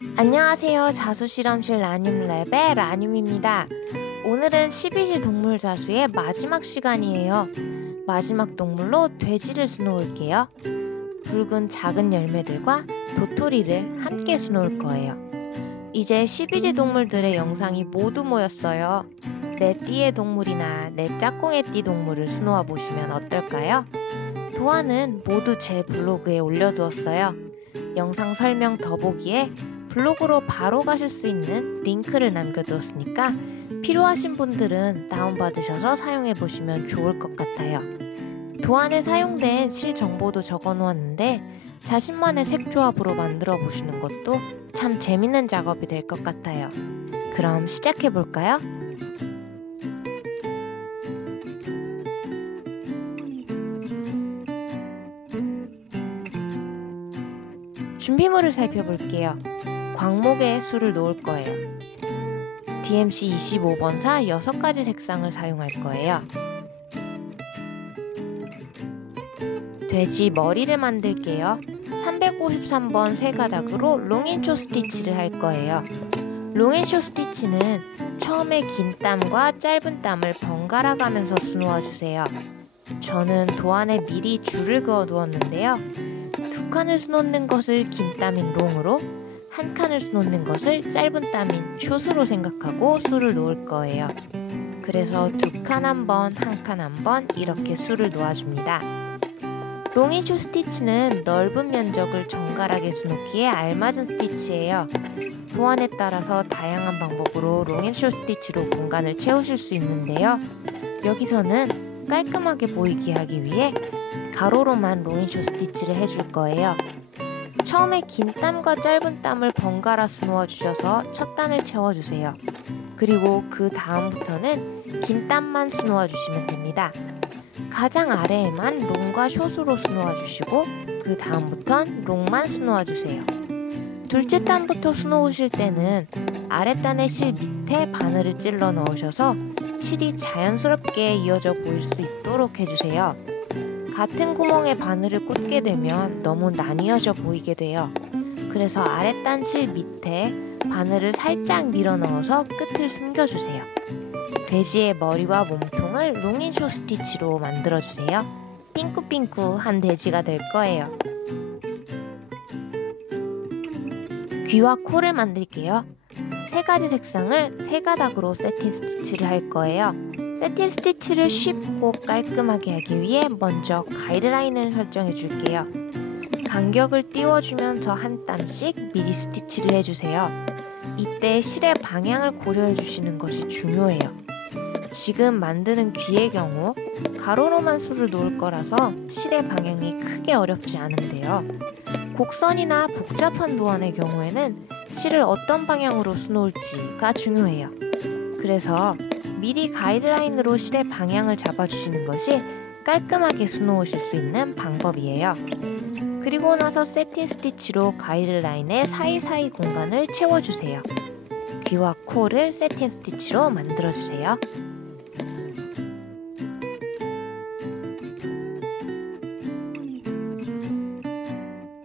안녕하세요. 자수실험실 라늄랩의 라늄입니다. 오늘은 12지 동물 자수의 마지막 시간이에요. 마지막 동물로 돼지를 수놓을게요. 붉은 작은 열매들과 도토리를 함께 수놓을 거예요. 이제 12지 동물들의 영상이 모두 모였어요. 내 띠의 동물이나 내 짝꿍의 띠 동물을 수놓아 보시면 어떨까요? 도안은 모두 제 블로그에 올려두었어요. 영상 설명 더보기에 블로그로 바로 가실 수 있는 링크를 남겨두었으니까 필요하신 분들은 다운받으셔서 사용해 보시면 좋을 것 같아요. 도안에 사용된 실 정보도 적어 놓았는데 자신만의 색조합으로 만들어 보시는 것도 참 재밌는 작업이 될 것 같아요. 그럼 시작해 볼까요? 준비물을 살펴볼게요. 광목에 술을 놓을 거예요. DMC 25번사 6가지 색상을 사용할 거예요. 돼지 머리를 만들게요. 353번 세 가닥으로 롱앤쇼 스티치를 할 거예요. 롱앤쇼 스티치는 처음에 긴 땀과 짧은 땀을 번갈아 가면서 수놓아 주세요. 저는 도안에 미리 줄을 그어 두었는데요. 두 칸을 수놓는 것을 긴 땀인 롱으로, 한 칸을 수놓는 것을 짧은 땀인 숏으로 생각하고 술을 놓을 거예요. 그래서 두 칸 한 번, 한 칸 한 번 이렇게 술을 놓아줍니다. 롱앤쇼 스티치는 넓은 면적을 정갈하게 수놓기에 알맞은 스티치예요. 도안에 따라서 다양한 방법으로 롱앤쇼 스티치로 공간을 채우실 수 있는데요. 여기서는 깔끔하게 보이게 하기 위해 가로로만 롱앤쇼 스티치를 해줄 거예요. 처음에 긴 땀과 짧은 땀을 번갈아 수놓아 주셔서 첫 단을 채워주세요. 그리고 그 다음부터는 긴 땀만 수놓아 주시면 됩니다. 가장 아래에만 롱과 숏으로 수놓아 주시고 그 다음부턴 롱만 수놓아 주세요. 둘째 단부터 수놓으실 때는 아랫단의 실 밑에 바늘을 찔러 넣으셔서 실이 자연스럽게 이어져 보일 수 있도록 해주세요. 같은 구멍에 바늘을 꽂게 되면 너무 나뉘어져 보이게 돼요. 그래서 아랫단 실 밑에 바늘을 살짝 밀어 넣어서 끝을 숨겨주세요. 돼지의 머리와 몸통을 롱앤쇼 스티치로 만들어주세요. 삥꾸삥꾸한 돼지가 될 거예요. 귀와 코를 만들게요. 세 가지 색상을 세 가닥으로 세팅 스티치를 할 거예요. 세팅 스티치를 쉽고 깔끔하게 하기 위해 먼저 가이드라인을 설정해 줄게요. 간격을 띄워주면서 한 땀씩 미리 스티치를 해주세요. 이때 실의 방향을 고려해 주시는 것이 중요해요. 지금 만드는 귀의 경우 가로로만 술을 놓을 거라서 실의 방향이 크게 어렵지 않은데요. 곡선이나 복잡한 도안의 경우에는 실을 어떤 방향으로 수놓을지가 중요해요. 그래서 미리 가이드라인으로 실의 방향을 잡아주시는 것이 깔끔하게 수놓으실 수 있는 방법이에요. 그리고 나서 세팅 스티치로 가이드라인의 사이사이 공간을 채워주세요. 귀와 코를 세팅 스티치로 만들어주세요.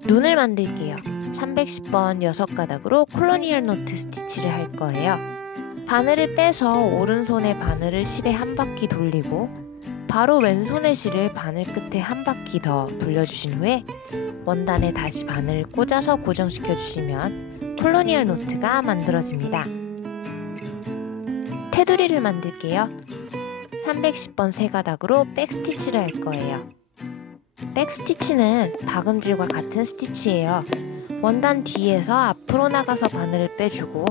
눈을 만들게요. 310번 6가닥으로 콜로니얼 노트 스티치를 할 거예요. 바늘을 빼서 오른손의 바늘을 실에 한 바퀴 돌리고 바로 왼손의 실을 바늘 끝에 한 바퀴 더 돌려주신 후에 원단에 다시 바늘을 꽂아서 고정시켜 주시면 콜로니얼 노트가 만들어집니다. 테두리를 만들게요. 310번 세 가닥으로 백스티치를 할 거예요. 백스티치는 박음질과 같은 스티치예요. 원단 뒤에서 앞으로 나가서 바늘을 빼주고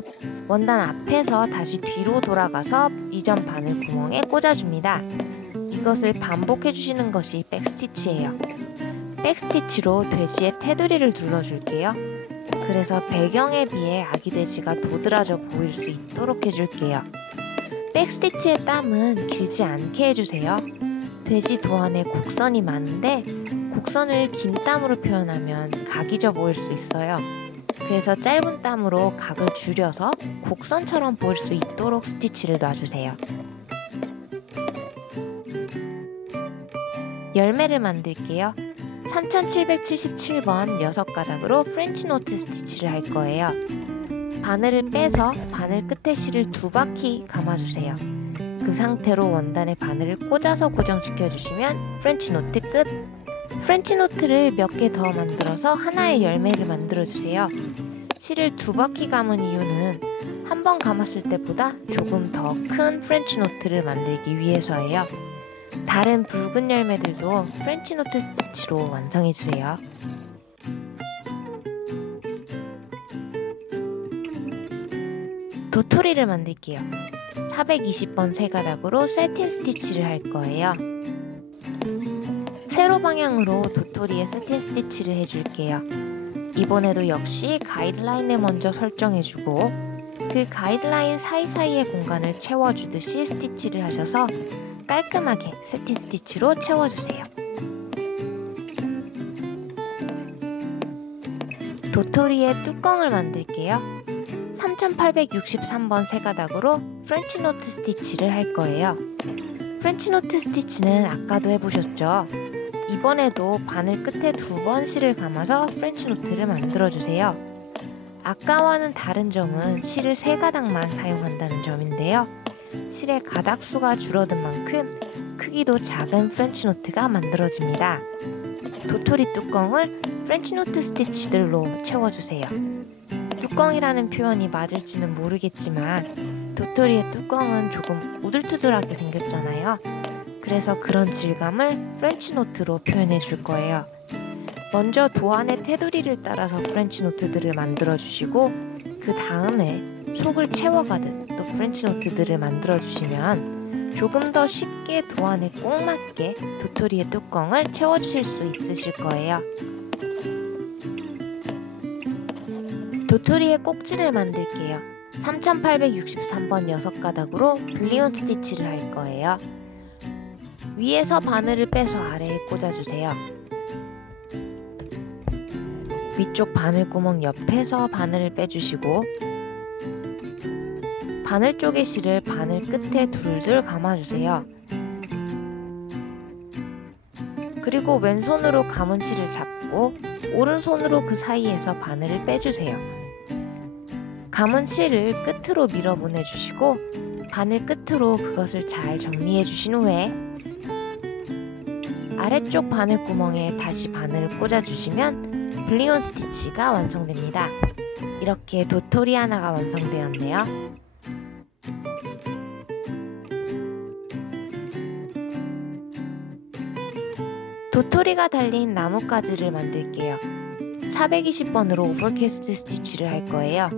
원단 앞에서 다시 뒤로 돌아가서 이전 바늘 구멍에 꽂아줍니다. 이것을 반복해 주시는 것이 백스티치예요. 백스티치로 돼지의 테두리를 둘러줄게요. 그래서 배경에 비해 아기 돼지가 도드라져 보일 수 있도록 해줄게요. 백스티치의 땀은 길지 않게 해주세요. 돼지 도안에 곡선이 많은데 곡선을 긴 땀으로 표현하면 각이 져 보일 수 있어요. 그래서 짧은 땀으로 각을 줄여서 곡선처럼 보일 수 있도록 스티치를 놔주세요. 열매를 만들게요. 3777번 6가닥으로 프렌치 노트 스티치를 할 거예요. 바늘을 빼서 바늘 끝에 실을 2바퀴 감아주세요. 그 상태로 원단에 바늘을 꽂아서 고정시켜주시면 프렌치 노트 끝! 프렌치 노트를 몇 개 더 만들어서 하나의 열매를 만들어주세요. 실을 2바퀴 감은 이유는 한 번 감았을 때보다 조금 더 큰 프렌치 노트를 만들기 위해서예요. 다른 붉은 열매들도 프렌치 노트 스티치로 완성해주세요. 도토리를 만들게요. 420번 세 가닥으로 세틴 스티치를 할 거예요. 세로 방향으로 도토리에 세틴 스티치를 해줄게요. 이번에도 역시 가이드라인을 먼저 설정해주고 그 가이드라인 사이사이의 공간을 채워주듯이 스티치를 하셔서 깔끔하게 세틴 스티치로 채워주세요. 도토리의 뚜껑을 만들게요. 3863번 세 가닥으로 프렌치 노트 스티치를 할 거예요. 프렌치 노트 스티치는 아까도 해보셨죠? 이번에도 바늘 끝에 2번 실을 감아서 프렌치 노트를 만들어주세요. 아까와는 다른 점은 실을 3가닥만 사용한다는 점인데요. 실의 가닥수가 줄어든 만큼 크기도 작은 프렌치 노트가 만들어집니다. 도토리 뚜껑을 프렌치 노트 스티치들로 채워주세요. 뚜껑이라는 표현이 맞을지는 모르겠지만 도토리의 뚜껑은 조금 우들투들하게 생겼잖아요. 그래서 그런 질감을 프렌치 노트로 표현해 줄 거예요. 먼저 도안의 테두리를 따라서 프렌치 노트들을 만들어 주시고 그 다음에 속을 채워가듯 또 프렌치 노트들을 만들어 주시면 조금 더 쉽게 도안에 꼭 맞게 도토리의 뚜껑을 채워주실 수 있으실 거예요. 도토리의 꼭지를 만들게요. 3863번 6가닥으로 블리온 스티치를 할 거예요. 위에서 바늘을 빼서 아래에 꽂아주세요. 위쪽 바늘구멍 옆에서 바늘을 빼주시고 바늘 쪽의 실을 바늘 끝에 둘둘 감아주세요. 그리고 왼손으로 감은 실을 잡고 오른손으로 그 사이에서 바늘을 빼주세요. 감은 실을 끝으로 밀어 보내주시고 바늘 끝으로 그것을 잘 정리해 주신 후에 아래쪽 바늘구멍에 다시 바늘을 꽂아주시면 블리온 스티치가 완성됩니다. 이렇게 도토리 하나가 완성되었네요. 도토리가 달린 나뭇가지를 만들게요. 420번으로 오버캐스트 스티치를 할 거예요.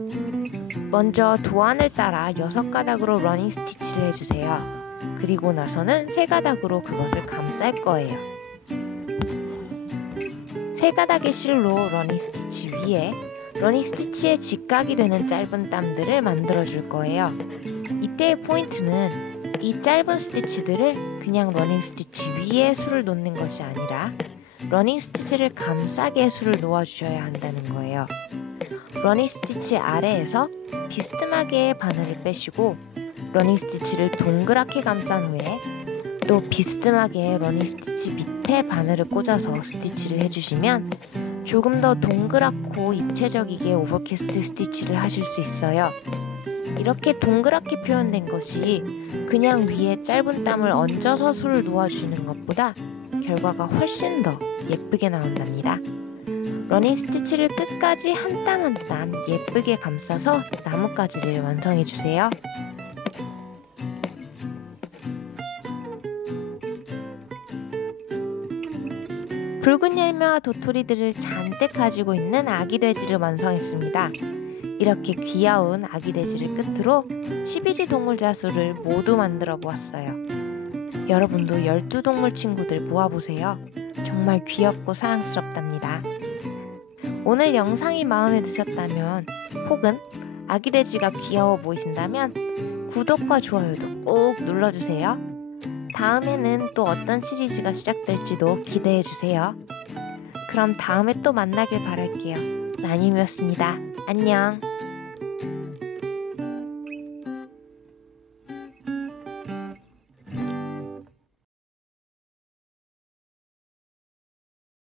먼저 도안을 따라 6가닥으로 러닝 스티치를 해주세요. 그리고 나서는 3가닥으로 그것을 감쌀 거예요. 3가닥의 실로 러닝 스티치 위에 러닝 스티치의 직각이 되는 짧은 땀들을 만들어 줄 거예요. 이때의 포인트는 이 짧은 스티치들을 그냥 러닝 스티치 위에 술을 놓는 것이 아니라 러닝 스티치를 감싸게 술을 놓아 주셔야 한다는 거예요. 러닝 스티치 아래에서 비스듬하게 바늘을 빼시고 러닝 스티치를 동그랗게 감싼 후에 또 비스듬하게 러닝 스티치 밑에 바늘을 꽂아서 스티치를 해주시면 조금 더 동그랗고 입체적이게 오버캐스트 스티치를 하실 수 있어요. 이렇게 동그랗게 표현된 것이 그냥 위에 짧은 땀을 얹어서 술을 놓아주시는 것보다 결과가 훨씬 더 예쁘게 나온답니다. 러닝 스티치를 끝까지 한 땀 한 땀 예쁘게 감싸서 나뭇가지를 완성해주세요. 붉은 열매와 도토리들을 잔뜩 가지고 있는 아기 돼지를 완성했습니다. 이렇게 귀여운 아기 돼지를 끝으로 12지 동물 자수를 모두 만들어 보았어요. 여러분도 12동물 친구들 모아보세요. 정말 귀엽고 사랑스럽답니다. 오늘 영상이 마음에 드셨다면 혹은 아기 돼지가 귀여워 보이신다면 구독과 좋아요도 꾹 눌러주세요. 다음에는 또 어떤 시리즈가 시작될지도 기대해주세요. 그럼 다음에 또 만나길 바랄게요. 라님이었습니다. 안녕.